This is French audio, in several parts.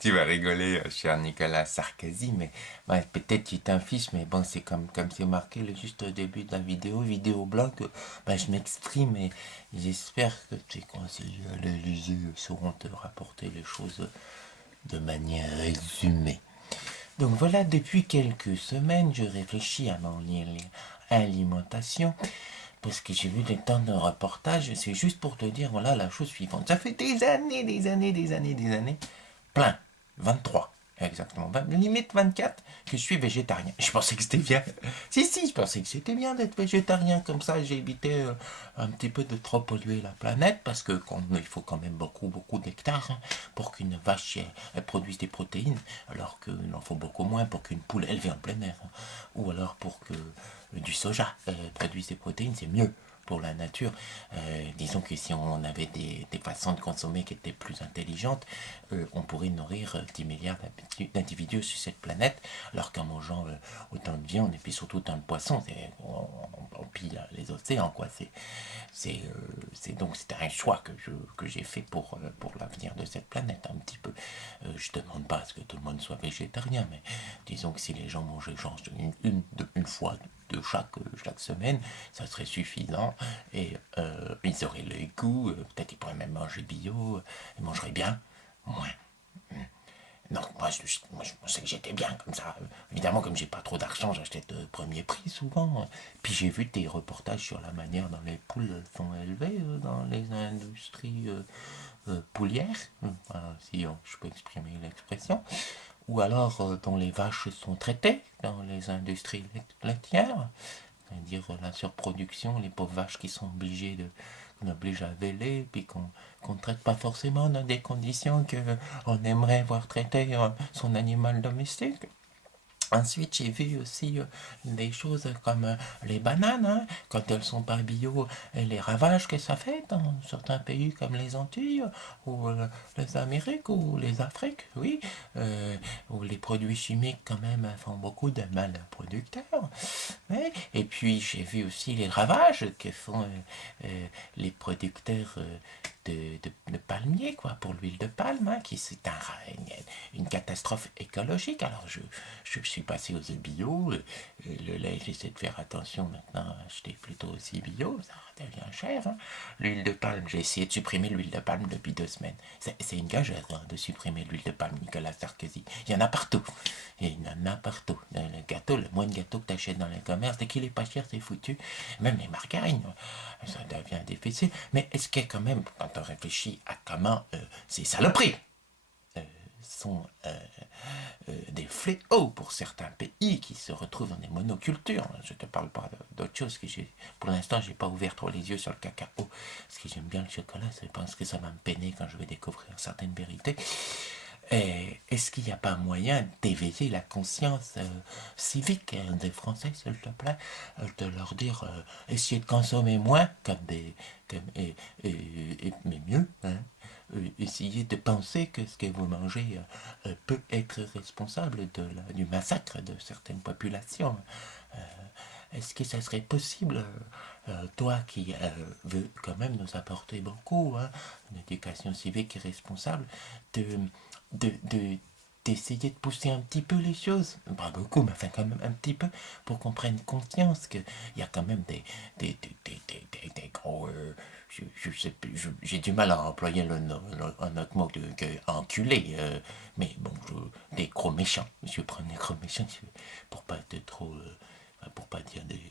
Tu vas rigoler, cher Nicolas Sarkozy, mais ouais, peut-être tu t'en fiches, mais bon, c'est comme c'est marqué juste au début de la vidéoblog, je m'exprime et j'espère que tes conseillers à l'Élysée sauront te rapporter les choses de manière résumée. Donc voilà, depuis quelques semaines, je réfléchis à mon alimentation parce que j'ai vu des tonnes de reportages. C'est juste pour te dire, voilà la chose suivante. Ça fait des années, plein, 23 exactement, limite 24, que je suis végétarien. Je pensais que c'était bien. Si, je pensais que c'était bien d'être végétarien. Comme ça, j'ai évité un petit peu de trop polluer la planète parce que il faut quand même beaucoup d'hectares pour qu'une vache elle produise des protéines, alors qu'il en faut beaucoup moins pour qu'une poule élevée en plein air, ou alors pour que du soja produise des protéines, c'est mieux pour la nature. Disons que si on avait des façons de consommer qui étaient plus intelligentes, on pourrait nourrir 10 milliards d'individus sur cette planète, alors qu'en mangeant autant de viande et puis surtout autant de poissons, on pille les océans, quoi. Donc c'était un choix que j'ai fait pour l'avenir de cette planète, un petit peu. Je demande pas à ce que tout le monde soit végétarien, mais disons que si les gens mangeaient genre une fois de chaque semaine, ça serait suffisant et ils auraient le goût, peut-être ils pourraient même manger bio, ils mangeraient bien, moins. Non, moi, je pensais que j'étais bien comme ça. Évidemment, comme j'ai pas trop d'argent, j'achetais de premier prix souvent. Puis j'ai vu des reportages sur la manière dont les poules sont élevées dans les industries poulières, si je peux exprimer l'expression, ou alors dont les vaches sont traitées dans les industries laitières, c'est-à-dire la surproduction, les pauvres vaches qui sont obligées qu'on oblige à véler, puis qu'on ne traite pas forcément dans des conditions qu'on aimerait voir traiter son animal domestique. Ensuite, j'ai vu aussi des choses comme les bananes, hein, quand elles sont pas bio, et les ravages que ça fait dans certains pays comme les Antilles, ou les Amériques, ou les Afriques, oui, où les produits chimiques quand même font beaucoup de mal aux producteurs. Ouais. Et puis j'ai vu aussi les ravages que font les producteurs de palmiers, quoi, pour l'huile de palme, hein, qui c'est une catastrophe écologique. Alors je suis passé aux œufs bio, le lait, j'essaie de faire attention maintenant, acheter plutôt aussi bio, ça devient cher. Hein. L'huile de palme, j'ai essayé de supprimer l'huile de palme depuis 2 semaines. C'est une gageure hein, de supprimer l'huile de palme, Nicolas Sarkozy. Il y en a partout. Il y en a partout. Le gâteau, le moins de gâteau que tu achètes dans les commerces, dès qu'il est pas cher, c'est foutu. Même les margarines, ça devient difficile. Mais est-ce que quand même, quand on réfléchit à comment ces saloperies sont des fléaux pour certains pays qui se retrouvent dans des monocultures. Je ne te parle pas d'autre chose que pour l'instant, j'ai pas ouvert trop les yeux sur le cacao, parce que j'aime bien le chocolat, je pense que ça va me peiner quand je vais découvrir certaines vérités. Est-ce qu'il n'y a pas moyen d'éveiller la conscience civique des Français, s'il te plaît, de leur dire, essayez de consommer moins, mais mieux, hein, essayez de penser que ce que vous mangez peut être responsable du massacre de certaines populations. Euh, Est-ce que ça serait possible, toi qui veux quand même nous apporter beaucoup, hein, une éducation civique et responsable, de, de d'essayer de pousser un petit peu les choses, pas beaucoup, mais enfin quand même un petit peu, pour qu'on prenne conscience qu'il y a quand même des gros... j'ai du mal à employer un autre mot que enculé, mais bon, des gros méchants. Je prends des gros méchants pour pas être trop... pour pas dire des...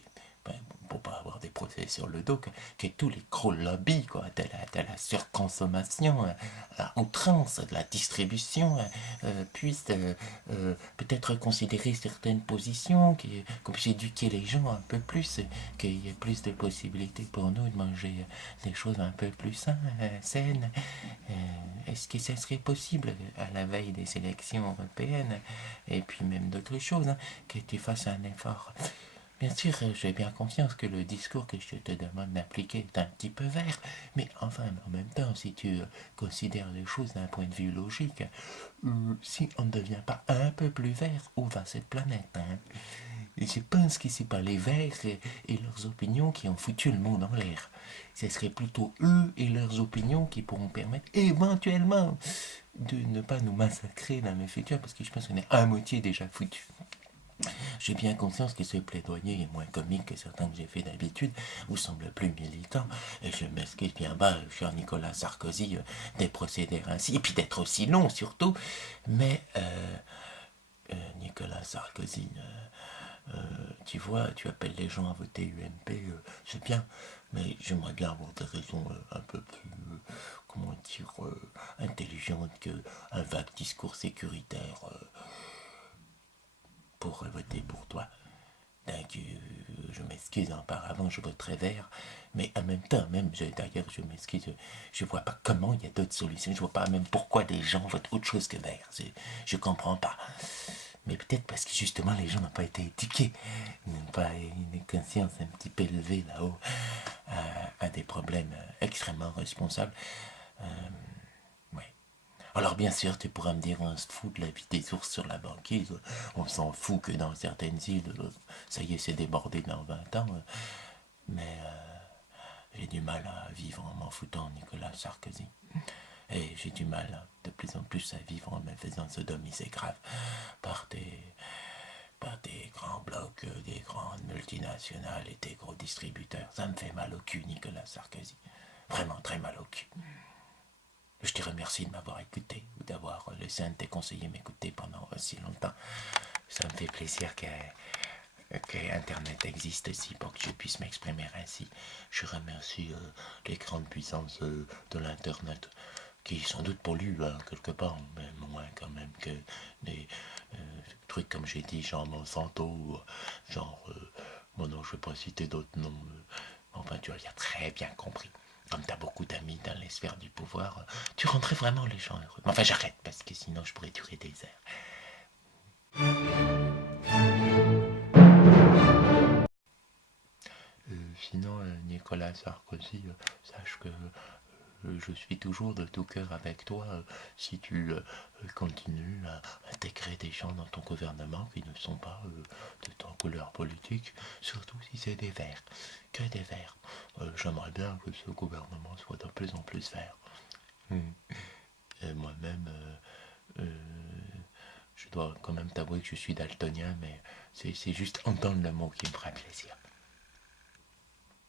ben, pour pas avoir des procès sur le dos, que tous les gros lobbies quoi, de la surconsommation à outrance, de la distribution, puissent peut-être considérer certaines positions, qu'on puisse éduquer les gens un peu plus, qu'il y ait plus de possibilités pour nous de manger des choses un peu plus saines. Est-ce que ça serait possible, à la veille des élections européennes, et puis même d'autres choses, hein, que tu fasses un effort. Bien sûr, j'ai bien conscience que le discours que je te demande d'appliquer est un petit peu vert, mais enfin, en même temps, si tu considères les choses d'un point de vue logique, si on ne devient pas un peu plus vert, où va cette planète hein. Et je pense que c'est pas les Verts et leurs opinions qui ont foutu le monde en l'air. Ce serait plutôt eux et leurs opinions qui pourront permettre éventuellement de ne pas nous massacrer dans le futur, parce que je pense qu'on est à moitié déjà foutu. J'ai bien conscience que ce plaidoyer est moins comique que certains que j'ai fait d'habitude, vous semble plus militant, et je m'excuse bien bas, cher Nicolas Sarkozy, des procédés ainsi, et puis d'être aussi long surtout, mais Nicolas Sarkozy, tu vois, tu appelles les gens à voter UMP, c'est bien, mais j'aimerais bien avoir des raisons un peu plus, comment dire, intelligentes qu'un vague discours sécuritaire pour voter pour toi. Donc, je m'excuse, par avant je voterai vert, mais en même temps, même, d'ailleurs, je m'excuse, je vois pas comment il y a d'autres solutions, je vois pas même pourquoi des gens votent autre chose que vert, je comprends pas. Mais peut-être parce que justement les gens n'ont pas été éduqués, n'ont pas une conscience un petit peu élevée là-haut à des problèmes extrêmement responsables. Ouais. Alors bien sûr, tu pourras me dire, on se fout de la vie des ours sur la banquise, on s'en fout que dans certaines îles, ça y est, c'est débordé dans 20 ans, mais j'ai du mal à vivre en m'en foutant Nicolas Sarkozy. Et j'ai du mal de plus en plus à vivre en me faisant sodomiser grave par des grands blocs, des grandes multinationales et des gros distributeurs. Ça me fait mal au cul, Nicolas Sarkozy. Vraiment très mal au cul. Je te remercie de m'avoir écouté ou d'avoir laissé un de tes conseillers m'écouter pendant si longtemps. Ça me fait plaisir que Internet existe aussi pour que je puisse m'exprimer ainsi. Je remercie les grandes puissances de l'Internet qui sans doute polluent quelque part, mais moins quand même que des trucs comme j'ai dit, genre Monsanto, genre, bon non, je vais pas citer d'autres noms, enfin tu as très bien compris. Comme tu as beaucoup d'amis dans les sphères du pouvoir, tu rendrais vraiment les gens heureux. Enfin j'arrête parce que sinon je pourrais durer des heures. Sinon, Nicolas Sarkozy, sache que je suis toujours de tout cœur avec toi si tu continues à intégrer des gens dans ton gouvernement qui ne sont pas de ton couleur politique, surtout si c'est des verts, que des verts. J'aimerais bien que ce gouvernement soit de plus en plus vert. Et moi-même, je dois quand même t'avouer que je suis daltonien, mais c'est juste entendre le mot qui me fera plaisir.